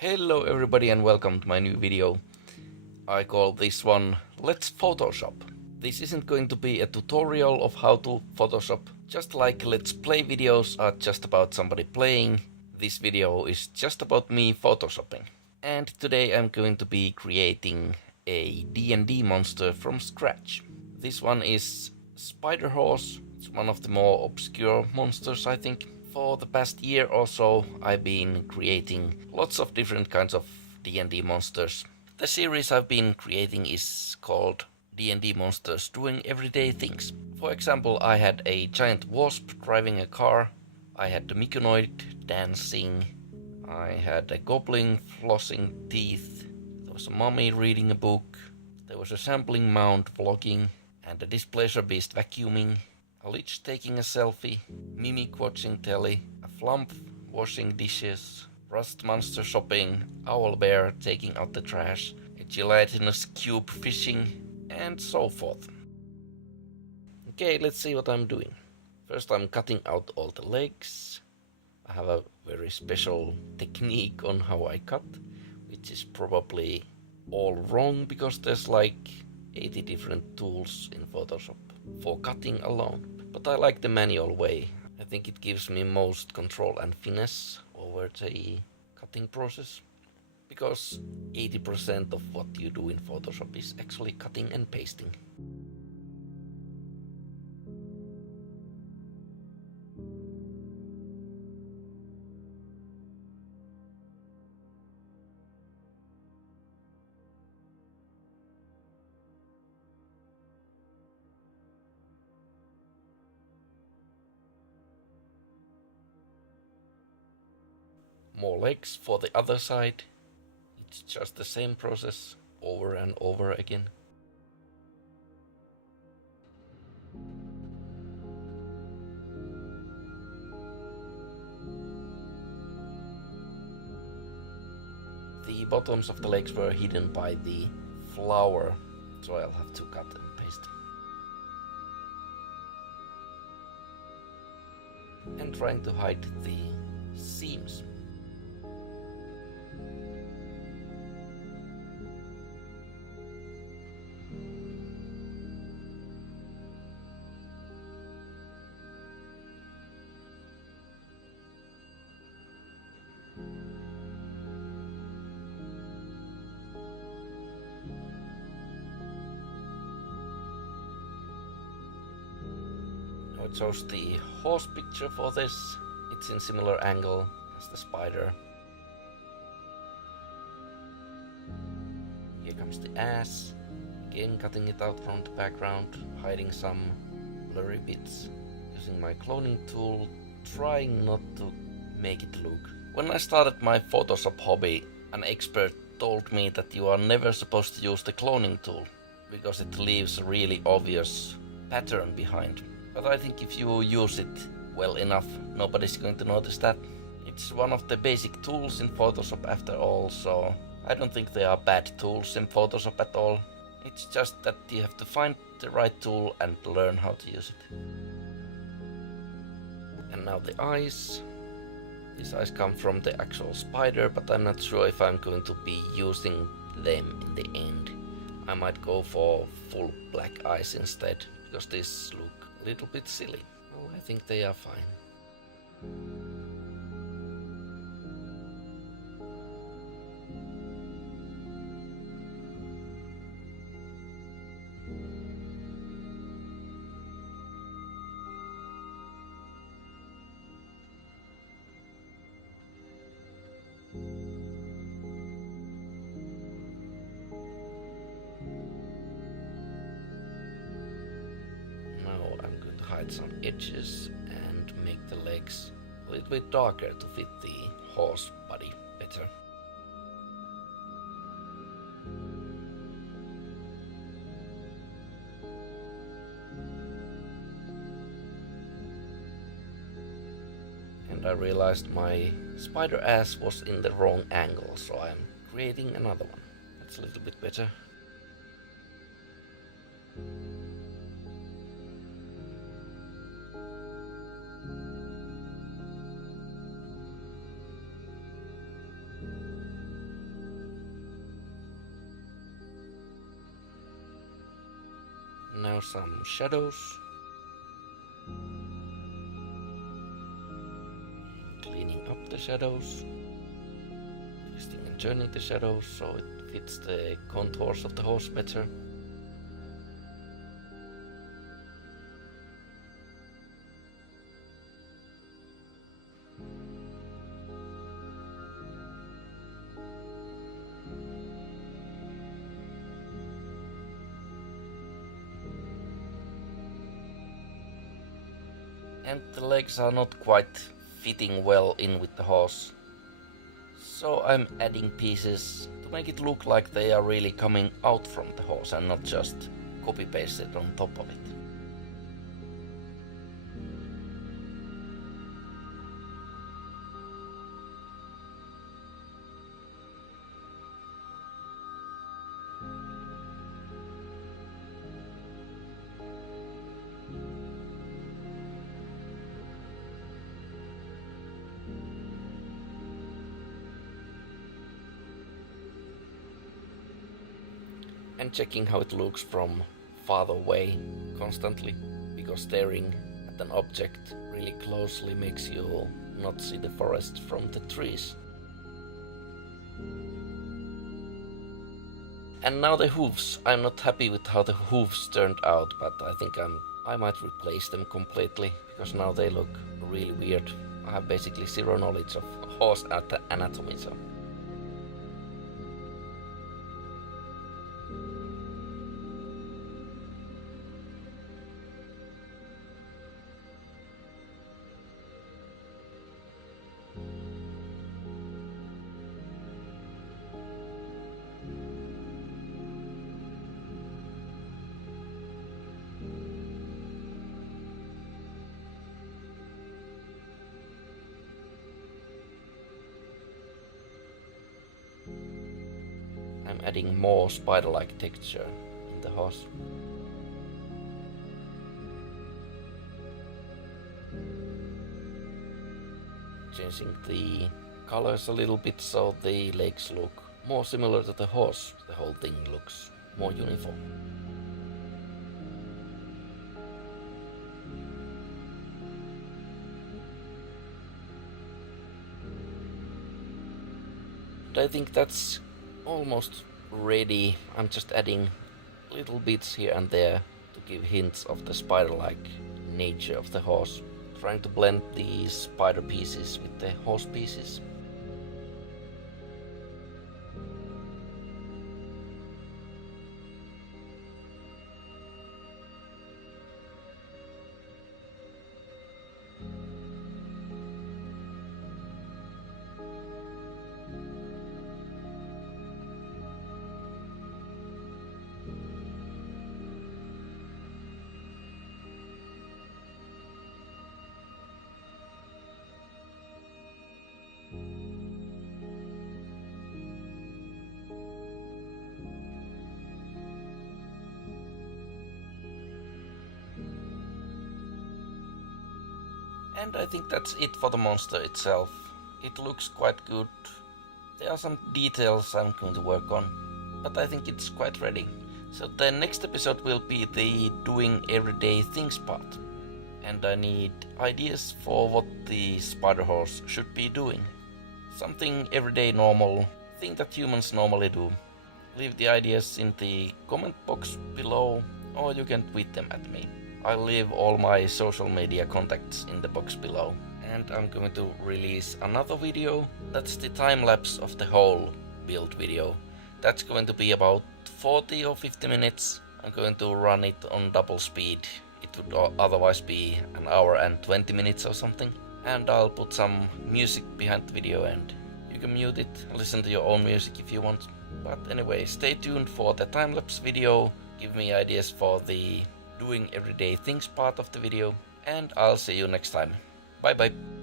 Hello everybody and welcome to my new video. I call this one Let's Photoshop. This isn't going to be a tutorial of how to Photoshop. Just like Let's Play videos are just about somebody playing, this video is just about me Photoshopping. And today I'm going to be creating a D&D monster from scratch. This one is Spiderhorse. It's one of the more obscure monsters, I think. For the past year or so, I've been creating lots of different kinds of D&D monsters. The series I've been creating is called D&D Monsters Doing Everyday Things. For example, I had a giant wasp driving a car, I had the Myconoid dancing, I had a goblin flossing teeth, there was a mummy reading a book, there was a sampling mound vlogging, and a displeasure beast vacuuming, a lich taking a selfie, mimic watching telly, a flump washing dishes, rust monster shopping, owl bear taking out the trash, a gelatinous cube fishing, and so forth. Okay, let's see what I'm doing. First I'm cutting out all the legs. I have a very special technique on how I cut, which is probably all wrong because there's like 80 different tools in Photoshop for cutting alone. But I like the manual way. I think it gives me most control and finesse over the cutting process. Because 80% of what you do in Photoshop is actually cutting and pasting. More legs for the other side. It's just the same process over and over again. The bottoms of the legs were hidden by the flower, so I'll have to cut and paste. And trying to hide the seams. I chose the horse picture for this. It's in similar angle as the spider. Here comes the ass. Again cutting it out from the background, hiding some blurry bits. Using my cloning tool, trying not to make it look. When I started my Photoshop hobby, an expert told me that you are never supposed to use the cloning tool because it leaves a really obvious pattern behind. But I think if you use it well enough, nobody's going to notice that. It's one of the basic tools in Photoshop after all, so I don't think they are bad tools in Photoshop at all. It's just that you have to find the right tool and learn how to use it. And now the eyes. These eyes come from the actual spider, but I'm not sure if I'm going to be using them in the end. I might go for full black eyes instead, because these look a little bit silly. Well, I think they are fine. Hide some edges and make the legs a little bit darker to fit the horse body better. And I realized my spider ass was in the wrong angle, so I'm creating another one. That's a little bit better. Now some shadows. Cleaning up the shadows. Twisting and turning the shadows so it fits the contours of the horse better. And the legs are not quite fitting well in with the horse. So I'm adding pieces to make it look like they are really coming out from the horse and not just copy pasted on top of it. And checking how it looks from farther away constantly, because staring at an object really closely makes you not see the forest from the trees. And now the hooves. I'm not happy with how the hooves turned out, but I think I might replace them completely, because now they look really weird. I have basically zero knowledge of horse anatomy, so. I'm adding more spider-like texture in the horse. Changing the colors a little bit so the legs look more similar to the horse. The whole thing looks more uniform. And I think that's almost ready. I'm just adding little bits here and there to give hints of the spider-like nature of the horse. Trying to blend these spider pieces with the horse pieces. And I think that's it for the monster itself. It looks quite good. There are some details I'm going to work on, but I think it's quite ready. So the next episode will be the doing everyday things part. And I need ideas for what the Spiderhorse should be doing. Something everyday normal, thing that humans normally do. Leave the ideas in the comment box below, or you can tweet them at me. I'll leave all my social media contacts in the box below. And I'm going to release another video. That's the time lapse of the whole build video. That's going to be about 40 or 50 minutes. I'm going to run it on double speed. It would otherwise be an hour and 20 minutes or something. And I'll put some music behind the video and you can mute it, listen to your own music if you want. But anyway, stay tuned for the time lapse video. Give me ideas for the doing everyday things part of the video, and I'll see you next time. Bye bye.